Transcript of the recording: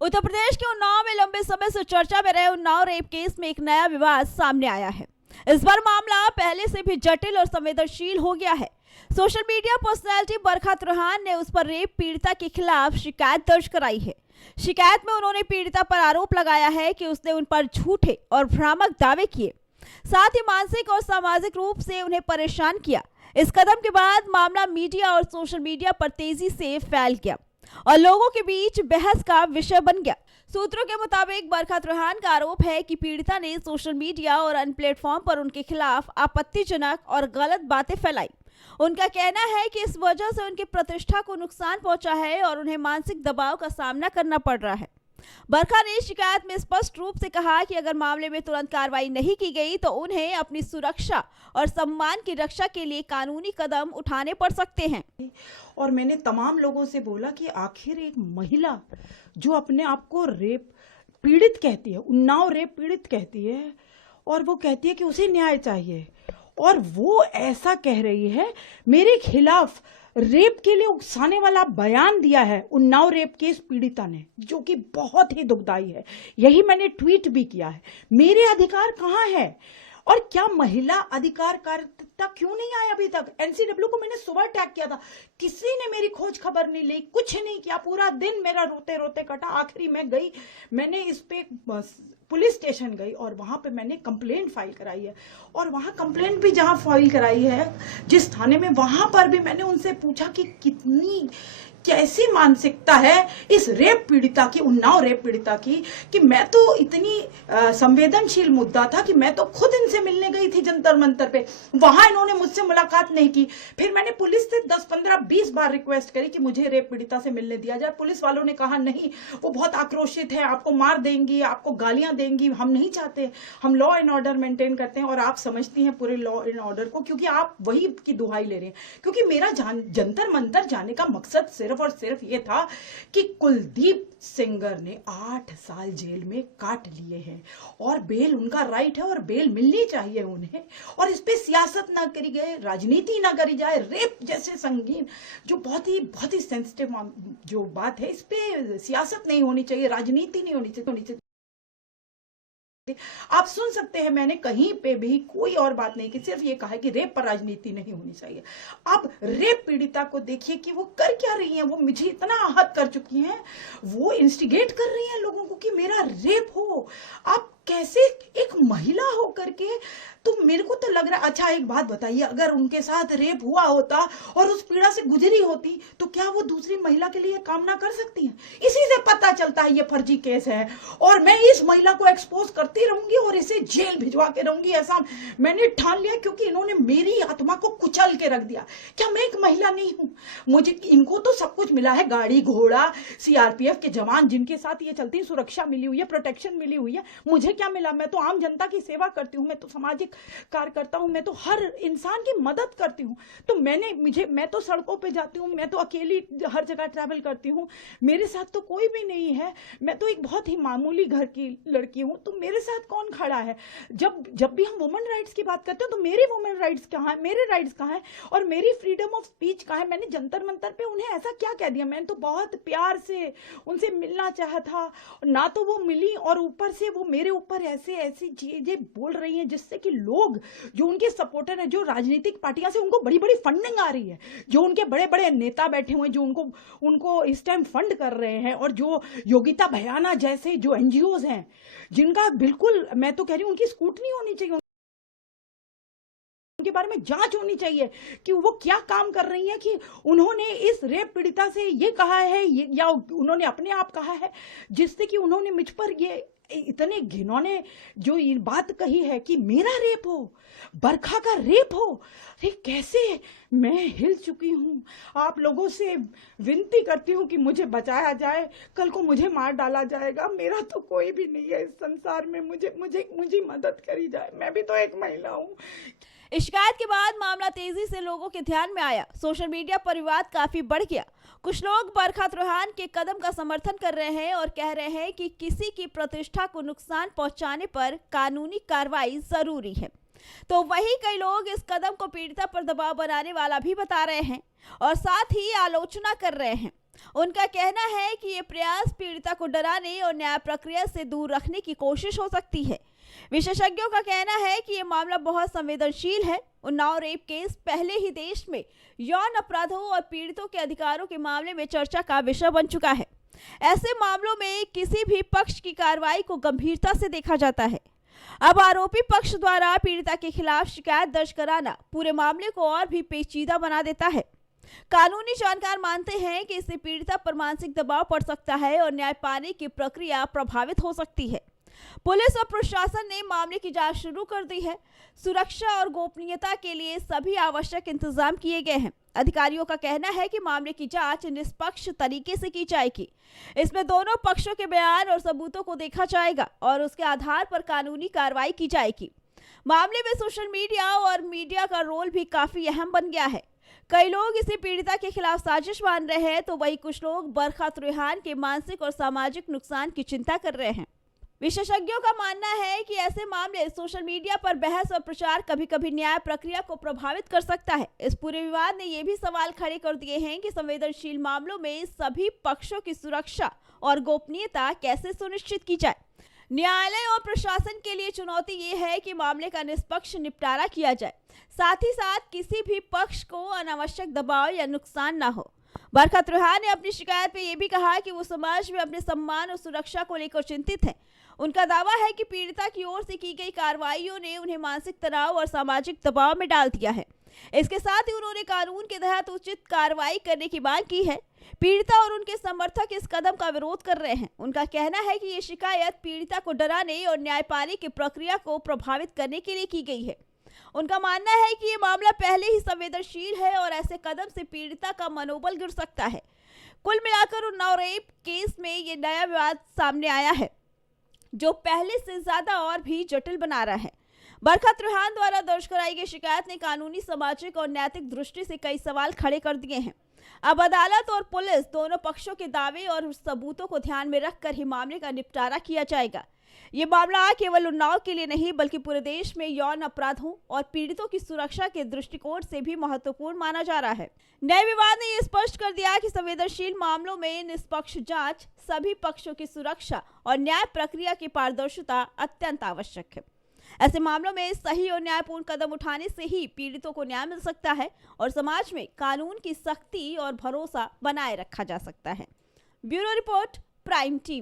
उत्तर प्रदेश के उन्नाव में लंबे समय से चर्चा में रहे उन्नाव रेप केस में एक नया विवाद सामने आया है। इस बार मामला पहले से भी जटिल और संवेदनशील हो गया है। सोशल मीडिया पर्सनैलिटी बरखा त्रोहान ने उस पर रेप पीड़िता के खिलाफ शिकायत दर्ज कराई है। शिकायत में उन्होंने पीड़िता पर आरोप लगाया है कि उसने उन पर झूठे और भ्रामक दावे किए, साथ ही मानसिक और सामाजिक रूप से उन्हें परेशान किया। इस कदम के बाद मामला मीडिया और सोशल मीडिया पर तेजी से फैल गया और लोगों के बीच बहस का विषय बन गया। सूत्रों के मुताबिक बरखा त्रोहान का आरोप है कि पीड़िता ने सोशल मीडिया और अन्य प्लेटफॉर्म पर उनके खिलाफ आपत्तिजनक और गलत बातें फैलाई। उनका कहना है कि इस वजह से उनकी प्रतिष्ठा को नुकसान पहुंचा है और उन्हें मानसिक दबाव का सामना करना पड़ रहा है। बरखा ने शिकायत में स्पष्ट रूप से कहा कि अगर मामले में तुरंत कार्रवाई नहीं की गई तो उन्हें अपनी सुरक्षा और सम्मान की रक्षा के लिए कानूनी कदम उठाने पड़ सकते हैं। और मैंने तमाम लोगों से बोला कि आखिर एक महिला जो अपने आप को रेप पीड़ित कहती है, उन्नाव रेप पीड़ित कहती है, और वो कहती है कि उसे न्याय चाहिए, और वो ऐसा कह रही है, मेरे खिलाफ रेप के लिए उकसाने वाला बयान दिया है उन्नाव रेप केस पीड़िता ने, जो कि बहुत ही दुखदाई है। यही मैंने ट्वीट भी किया है। मेरे अधिकार कहाँ है और क्या महिला अधिकार कार्यकर्ता क्यों नहीं आए अभी तक? एनसीडब्ल्यू को मैंने सुबह टैग किया था, किसी ने मेरी खोज खबर नहीं ली, कुछ नहीं किया। पूरा दिन मेरा रोते रोते कटा। आखिरी में गई, मैंने इस पे पुलिस स्टेशन गई और वहां पे मैंने कंप्लेंट फाइल कराई है। और वहां कंप्लेंट भी जहां फाइल कराई है, जिस थाने में, वहां पर भी मैंने उनसे पूछा कि कितनी कैसी मानसिकता है इस रेप पीड़िता की, उन्नाव रेप पीड़िता की, कि मैं तो इतनी संवेदनशील मुद्दा था कि मैं तो खुद इनसे मिलने गई थी जंतर मंतर पे, वहां इन्होंने मुझसे मुलाकात नहीं की। फिर मैंने पुलिस से 10, 15, 20 बार रिक्वेस्ट करी कि मुझे रेप पीड़िता से मिलने दिया जाए। पुलिस वालों ने कहा नहीं, वो बहुत आक्रोशित है, आपको मार देंगी, आपको गालियां देंगी, हम नहीं चाहते, हम लॉ एंड ऑर्डर मेंटेन करते हैं। और आप समझती हैं पूरे लॉ एंड ऑर्डर को, क्योंकि आप वही की दुहाई ले रहे हैं। क्योंकि मेरा जंतर मंतर जाने का मकसद सिर्फ और सिर्फ ये था कि कुलदीप सेंगर ने 8 साल जेल में काट लिए हैं और बेल उनका राइट है और बेल मिलनी चाहिए उन्हें। और इस पे सियासत ना करी गए, राजनीति ना करी जाए। रेप जैसे संगीन, जो बहुत ही सेंसिटिव जो बात है, इस पे सियासत नहीं होनी चाहिए, राजनीति नहीं होनी चाहिए। आप सुन सकते हैं, मैंने कहीं पे भी कोई और बात नहीं की, सिर्फ ये कहा कि रेप पर राजनीति नहीं होनी चाहिए। अब रेप पीड़िता को देखिए कि वो कर क्या रही हैं। वो मुझे इतना आहत कर चुकी हैं, वो इंस्टिगेट कर रही हैं लोगों को कि मेरा रेप हो। आप कैसे एक महिला हो करके, तो मेरे को तो लग रहा है, अच्छा एक बात बताइए, अगर उनके साथ रेप हुआ होता और उस पीड़ा से गुजरी होती तो क्या वो दूसरी महिला के लिए काम ना कर सकती हैं? इसी से पता चलता है ये फर्जी केस है। और मैं इस महिला को एक्सपोज करती रहूंगी और इसे जेल भिजवा के रहूंगी, ऐसा मैंने ठान लिया, क्योंकि इन्होंने मेरी आत्मा को कुचल के रख दिया। क्या मैं एक महिला नहीं हूं? मुझे, इनको तो सब कुछ मिला है, गाड़ी घोड़ा, सीआरपीएफ के जवान जिनके साथ ये चलती, सुरक्षा मिली हुई है, प्रोटेक्शन मिली हुई है। मुझे क्या मिला? मैं तो आम जनता की सेवा करती हूँ, मैं तो सामाजिक कार्यकर्ता हूँ, मैं तो हर इंसान की मदद करती हूँ। तो मैं तो सड़कों पे जाती हूँ, मैं तो अकेली हर जगह ट्रैवल करती हूँ, मेरे साथ तो कोई भी नहीं है, मैं तो एक बहुत ही मामूली घर की लड़की हूँ, तो मेरे साथ कौन खड़ा है? जब भी हम वुमेन राइट्स की बात करते हैं तो मेरे वुमेन राइट्स कहाँ है, मेरे राइट्स कहाँ है, और मेरी फ्रीडम ऑफ स्पीच कहाँ है? मैंने जंतर मंतर पे उन्हें ऐसा क्या कह दिया? मैंने तो बहुत प्यार से उनसे मिलना चाहा था, ना तो वो मिली, और ऊपर से वो मेरे ऊपर ऐसी चीजें बोल रही हैं जिससे कि लोग जो उनके सपोर्टर हैं, जो राजनीतिक पार्टियां से उनको बड़ी बड़ी फंडिंग आ रही है, जो उनके बड़े बड़े नेता बैठे हुए हैं, जो उनको इस टाइम फंड कर रहे हैं, और जो योगिता भयाना जैसे जो एनजीओज हैं, जिनका बिल्कुल, मैं तो कह रही हूँ, उनकी स्क्रूटनी होनी चाहिए, उनके बारे में जांच होनी चाहिए कि वो क्या काम कर रही हैं, कि उन्होंने इस रेप पीड़िता से ये कहा है या उन्होंने अपने आप कहा है, जिससे कि उन्होंने मुझ पर ये इतने घिनौने जो ये बात कही है कि मेरा रेप हो, बरखा का रेप हो। अरे कैसे! मैं हिल चुकी हूँ। आप लोगों से विनती करती हूँ कि मुझे बचाया जाए, कल को मुझे मार डाला जाएगा। मेरा तो कोई भी नहीं है इस संसार में, मुझे मदद करी जाए, मैं भी तो एक महिला हूँ। इस शिकायत के बाद मामला तेजी से लोगों के ध्यान में आया। सोशल मीडिया पर विवाद काफी बढ़ गया। कुछ लोग बरखा त्रोहान के कदम का समर्थन कर रहे हैं और कह रहे हैं कि किसी की प्रतिष्ठा को नुकसान पहुंचाने पर कानूनी कार्रवाई जरूरी है, तो वहीं कई लोग इस कदम को पीड़िता पर दबाव बनाने वाला भी बता रहे हैं और साथ ही आलोचना कर रहे हैं। उनका कहना है कि ये प्रयास पीड़िता को डराने और न्याय प्रक्रिया से दूर रखने की कोशिश हो सकती है। विशेषज्ञों का कहना है कि ये मामला बहुत संवेदनशील है। उन्नाव रेप केस पहले ही देश में यौन अपराधों और पीड़ितों के अधिकारों के मामले में चर्चा का विषय बन चुका है। ऐसे मामलों में किसी भी पक्ष की कार्रवाई को गंभीरता से देखा जाता है। अब आरोपी पक्ष द्वारा पीड़िता के खिलाफ शिकायत दर्ज कराना पूरे मामले को और भी पेचीदा बना देता है। कानूनी जानकार मानते हैं कि इससे पीड़िता पर मानसिक दबाव पड़ सकता है और न्याय पाने की प्रक्रिया प्रभावित हो सकती है। पुलिस और प्रशासन ने मामले की जांच शुरू कर दी है। सुरक्षा और गोपनीयता के लिए सभी आवश्यक इंतजाम किए गए हैं। अधिकारियों का कहना है कि मामले की जांच निष्पक्ष तरीके से की जाएगी। इसमें दोनों पक्षों के बयान और सबूतों को देखा जाएगा और उसके आधार पर कानूनी कार्रवाई की जाएगी। मामले में सोशल मीडिया और मीडिया का रोल भी काफी अहम बन गया है। कई लोग इसे पीड़िता के खिलाफ साजिश मान रहे हैं, तो वहीं कुछ लोग बरखा त्रुहान के मानसिक और सामाजिक नुकसान की चिंता कर रहे हैं। विशेषज्ञों का मानना है कि ऐसे मामले सोशल मीडिया पर बहस और प्रचार कभी कभी न्याय प्रक्रिया को प्रभावित कर सकता है। इस पूरे विवाद ने ये भी सवाल खड़े कर दिए हैं कि संवेदनशील मामलों में सभी पक्षों की सुरक्षा और गोपनीयता कैसे सुनिश्चित की जाए। न्यायालय और प्रशासन के लिए चुनौती ये है कि मामले का निष्पक्ष निपटारा किया जाए, साथ ही साथ किसी भी पक्ष को अनावश्यक दबाव या नुकसान न हो। बरखा त्रुहान ने अपनी शिकायत में ये भी कहा कि वो समाज में अपने सम्मान और सुरक्षा को लेकर चिंतित हैं। उनका दावा है कि पीड़िता की ओर से की गई कार्रवाइयों ने उन्हें मानसिक तनाव और सामाजिक दबाव में डाल दिया है। इसके साथ ही उन्होंने कानून के तहत उचित कार्रवाई करने की मांग की है। पीड़िता और उनके समर्थक इस कदम का विरोध कर रहे हैं। उनका कहना है कि ये शिकायत पीड़िता को डराने और न्याय पाने की प्रक्रिया को प्रभावित करने के लिए की गई है। उनका मानना है कि ये मामला पहले ही संवेदनशील है और ऐसे कदम से पीड़िता का मनोबल गिर सकता है। कुल मिलाकर उन्नाव रेप केस में ये नया विवाद सामने आया है, जो पहले से ज्यादा और भी जटिल बना रहा है। बरखा त्रुहान द्वारा दर्ज कराई गई शिकायत ने कानूनी, सामाजिक और नैतिक दृष्टि से कई सवाल खड़े कर दिए हैं। अब अदालत और पुलिस दोनों पक्षों के दावे और सबूतों को ध्यान में रखकर ही मामले का निपटारा किया जाएगा। ये मामला केवल उन्नाव के लिए नहीं बल्कि पूरे देश में यौन अपराधों और पीड़ितों की सुरक्षा के दृष्टिकोण से भी महत्वपूर्ण माना जा रहा है। न्याय विवाद ने यह स्पष्ट कर दिया कि संवेदनशील मामलों में निष्पक्ष जांच, सभी पक्षों की सुरक्षा और न्याय प्रक्रिया की पारदर्शिता अत्यंत आवश्यक है। ऐसे मामलों में सही और न्यायपूर्ण कदम उठाने से ही पीड़ितों को न्याय मिल सकता है और समाज में कानून की सख्ती और भरोसा बनाए रखा जा सकता है। Bureau report, prime TV.